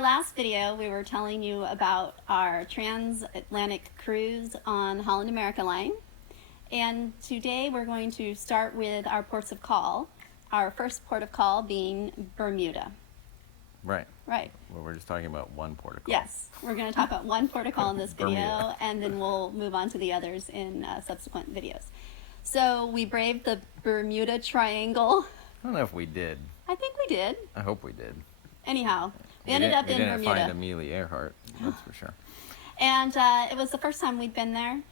our last video, we were telling you about our transatlantic cruise on Holland America Line. And today we're going to start with our ports of call. Our first port of call being Bermuda. Right. Right. Well, we're just talking about one port of call. Yes, we're going to talk about one port of call in this video, Bermuda. and then we'll move on to the others in subsequent videos. So we braved the Bermuda Triangle. I don't know if we did. I think we did. I hope we did. Anyhow, we ended up in Bermuda. We didn't find Bermuda. Amelia Earhart, that's for sure. And it was the first time we'd been there.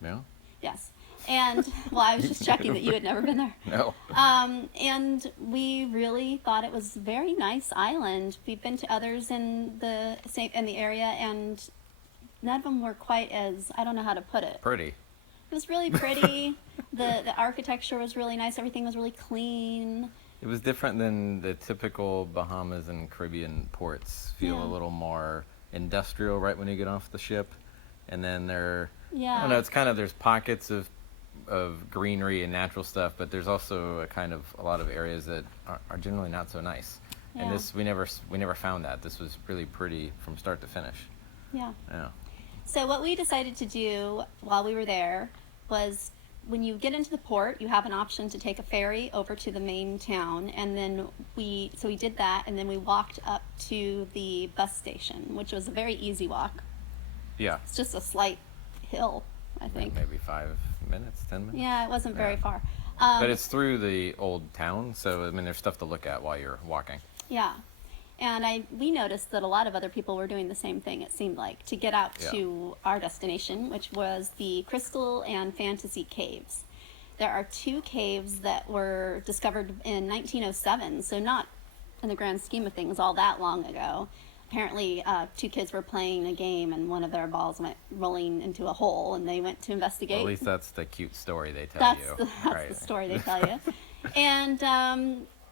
No? Yes. And, well, I was just checking that you had never been there. No. And we really thought it was a very nice island. We've been to others in the area, and none of them were quite as, I don't know how to put it. Pretty. It was really pretty. The architecture was really nice. Everything was really clean. It was different than the typical Bahamas and Caribbean ports. Feel a little more industrial right when you get off the ship. And then I don't know, it's kind of, there's pockets of greenery and natural stuff, but there's also a lot of areas that are generally not so nice. Yeah. And this, we never found that. This was really pretty from start to finish. Yeah. Yeah. So what we decided to do while we were there was, when you get into the port, you have an option to take a ferry over to the main town, and then we did that, and then we walked up to the bus station, which was a very easy walk. Yeah. It's just a slight hill, I think. Maybe 5 minutes, 10 minutes. Yeah, it wasn't very far. But it's through the old town, so I mean, there's stuff to look at while you're walking. Yeah. And we noticed that a lot of other people were doing the same thing, it seemed like, to get out to our destination, which was the Crystal and Fantasy Caves. There are 2 caves that were discovered in 1907, so not in the grand scheme of things all that long ago. Apparently, 2 kids were playing a game, and one of their balls went rolling into a hole, and they went to investigate. Well, at least that's the cute story they tell you. That's the story they tell you.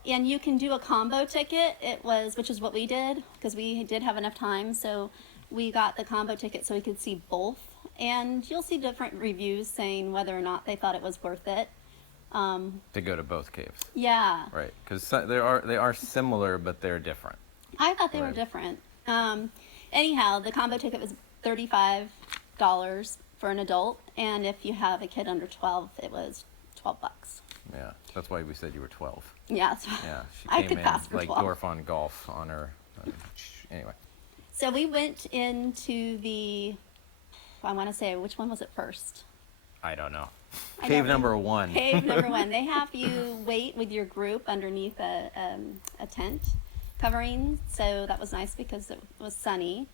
And you can do a combo ticket, which is what we did, because we did have enough time, so we got the combo ticket so we could see both. And you'll see different reviews saying whether or not they thought it was worth it. To go to both caves. Yeah. Right, because they are similar, but they're different. I thought they were different. Anyhow, the combo ticket was $35 for an adult, and if you have a kid under 12, it was $12. Yeah, that's why we said you were 12. Yeah, Yeah, she I came could in pass for like 12. Dorf on golf on her. Anyway. So we went into I want to say, which one was it first? I don't know. I Cave don't number 1. Cave number 1. They have you wait with your group underneath a tent covering, so that was nice because it was sunny.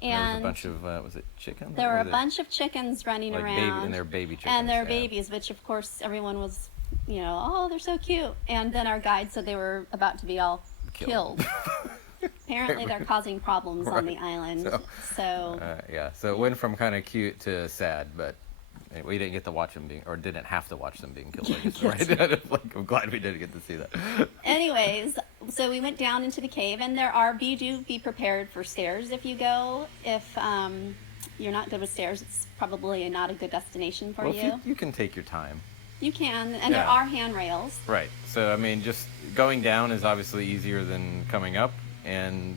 There was a And bunch of, was it chickens? there Or were a was it bunch of chickens running like around. and they're baby chickens. And they're yeah. babies, which of course everyone was, oh, they're so cute. And then our guide said they were about to be all killed. Apparently they're causing problems on the island. So So it went from kind of cute to sad, but we didn't get to watch them didn't have to watch them being killed. I guess, right? I'm glad we didn't get to see that. anyways, so we went down into the cave, and be prepared for stairs if you go. If you're not good with stairs, it's probably not a good destination for you. You can take your time. You can, and there are handrails. Right. So, I mean, just going down is obviously easier than coming up. And,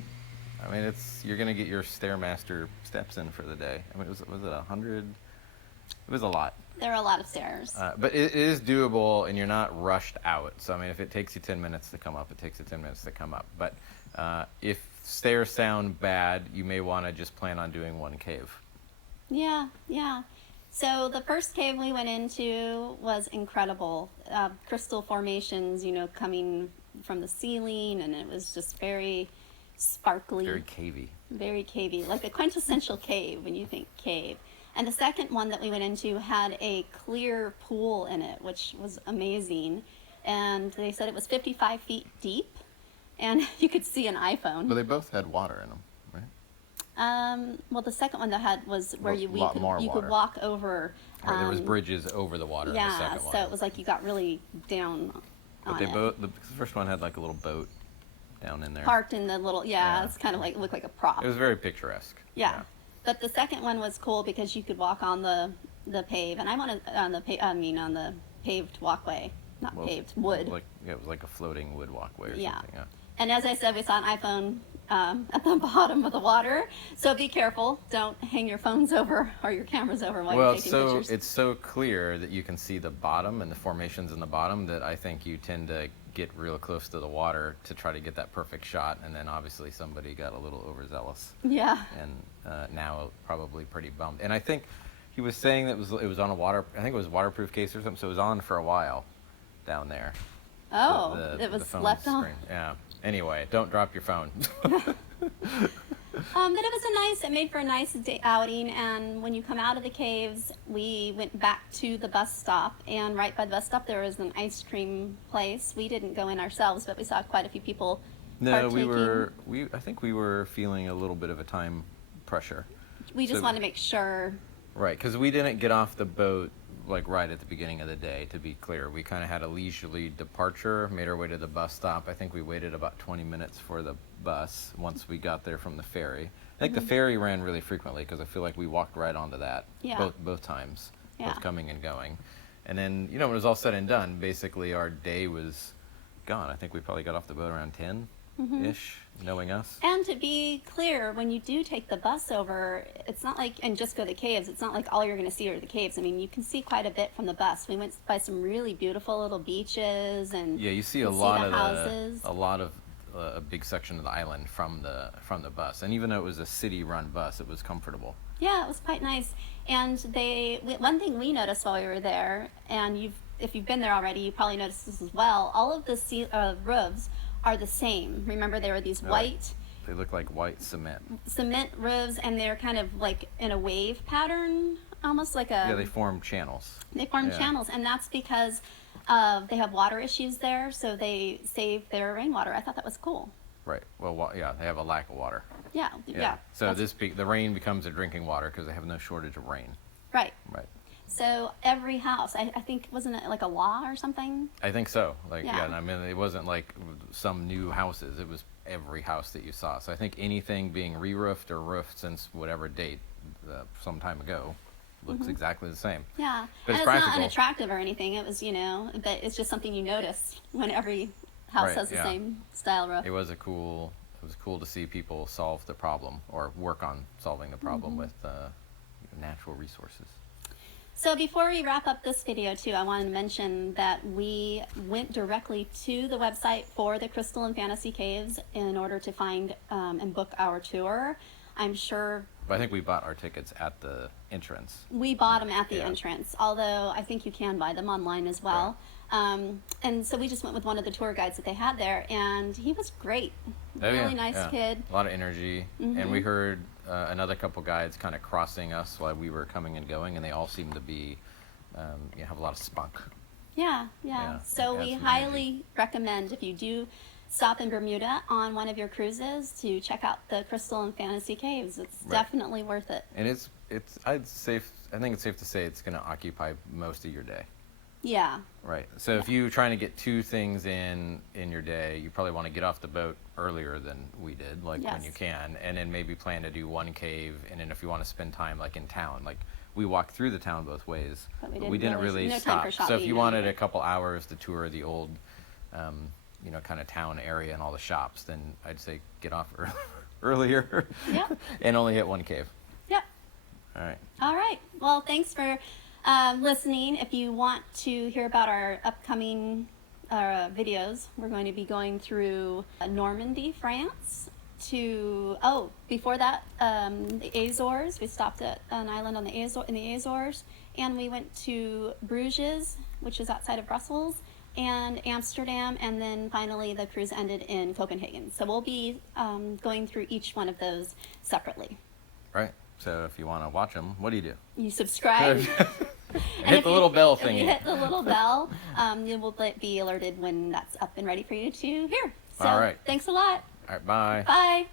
I mean, you're going to get your Stairmaster steps in for the day. I mean, was it 100? It was a lot. There are a lot of stairs. But it is doable, and you're not rushed out. So, I mean, if it takes you 10 minutes to come up, it takes you 10 minutes to come up. But if stairs sound bad, you may want to just plan on doing one cave. Yeah. So the first cave we went into was incredible. Crystal formations, coming from the ceiling, and it was just very sparkly. Very cavey. Very cavey, like a quintessential cave when you think cave. And the second one that we went into had a clear pool in it, which was amazing. And they said it was 55 feet deep, and you could see an iPhone. But they both had water in them, right? Well, the second one was where you could walk over. There was bridges over the water in the second one. So it was like you got really down on it. But the first one had like a little boat down in there. Parked in the little, it's kind of like, looked like a prop. It was very picturesque. Yeah. But the second one was cool because you could walk on the pave, and I wanted on the paved walkway, not paved, wood. It was like a floating wood walkway or something. Yeah. And as I said, we saw an iPhone at the bottom of the water. So be careful. Don't hang your phones over or your cameras over while you're taking pictures. It's so clear that you can see the bottom and the formations in the bottom that I think you tend to get real close to the water to try to get that perfect shot. And then obviously somebody got a little overzealous. Yeah. And now probably pretty bummed. And I think he was saying that it was on I think it was waterproof case or something. So it was on for a while down there. Oh, it was the phone left on. screen. Yeah. Anyway, don't drop your phone. But it made for a nice day outing, and when you come out of the caves, we went back to the bus stop, and right by the bus stop there was an ice cream place. We didn't go in ourselves, but we saw quite a few people partaking. I think we were feeling a little bit of a time pressure. We just wanted to make sure. Right, because we didn't get off the boat like right at the beginning of the day, to be clear. We kind of had a leisurely departure, made our way to the bus stop. I think we waited about 20 minutes for the bus once we got there from the ferry. I think the ferry ran really frequently because I feel like we walked right onto that both times, both coming and going. And then, when it was all said and done, basically our day was gone. I think we probably got off the boat around 10-ish, knowing us. And to be clear, when you do take the bus over, it's not like, and just go to the caves, it's not like all you're going to see are the caves. I mean, you can see quite a bit from the bus. We went by some really beautiful little beaches, and you see a lot of a big section of the island from the bus. And even though it was a city-run bus, it was comfortable. Yeah, it was quite nice. And one thing we noticed while we were there, and if you've been there already, you probably noticed this as well, all of the roofs are the same. Remember, there were these white... They look like white cement. Cement roofs, and they're kind of like in a wave pattern, almost like a... Yeah, they form channels. They form channels, and that's because they have water issues there, so they save their rainwater. I thought that was cool. Right. Well, they have a lack of water. Yeah. So the rain becomes a drinking water because they have no shortage of rain. Right. Right. So every house, I think, wasn't it like a law or something? I think so. I mean, it wasn't like some new houses. It was every house that you saw. So I think anything being re-roofed or roofed since whatever date, some time ago, looks exactly the same. Yeah. But it's not unattractive or anything. It was, but it's just something you notice when every house has the same style roof. It was cool to see people solve the problem or work on solving the problem with natural resources. So before we wrap up this video too, I wanted to mention that we went directly to the website for the Crystal and Fantasy Caves in order to find and book our tour. I'm sure... But I think we bought our tickets at the entrance. We bought them at the entrance, although I think you can buy them online as well. Right. And so we just went with one of the tour guides that they had there, and he was great. Really nice kid. A lot of energy. And we heard another couple guides kind of crossing us while we were coming and going, and they all seemed to be, have a lot of spunk. Yeah. So we highly recommend, if you do stop in Bermuda on one of your cruises, to check out the Crystal and Fantasy Caves. It's definitely worth it. And I think it's safe to say it's going to occupy most of your day. Yeah. Right. So if you're trying to get two things in your day, you probably want to get off the boat earlier than we did, when you can, and then maybe plan to do one cave, and then if you want to spend time in town, we walked through the town both ways, but we didn't really stop. So if you wanted a couple hours to tour the old, kind of town area and all the shops, then I'd say get off earlier and only hit one cave. Yep. All right. Well, thanks for listening. If you want to hear about our upcoming videos, we're going to be going through Normandy, France, before that, the Azores. We stopped at an island on in the Azores, and we went to Bruges, which is outside of Brussels, and Amsterdam, and then finally the cruise ended in Copenhagen. So we'll be going through each one of those separately. Right. So if you want to watch them, what do? You subscribe. Hit the little bell thingy. If you hit the little bell, you will be alerted when that's up and ready for you to hear. So, all right. Thanks a lot. All right, bye. Bye.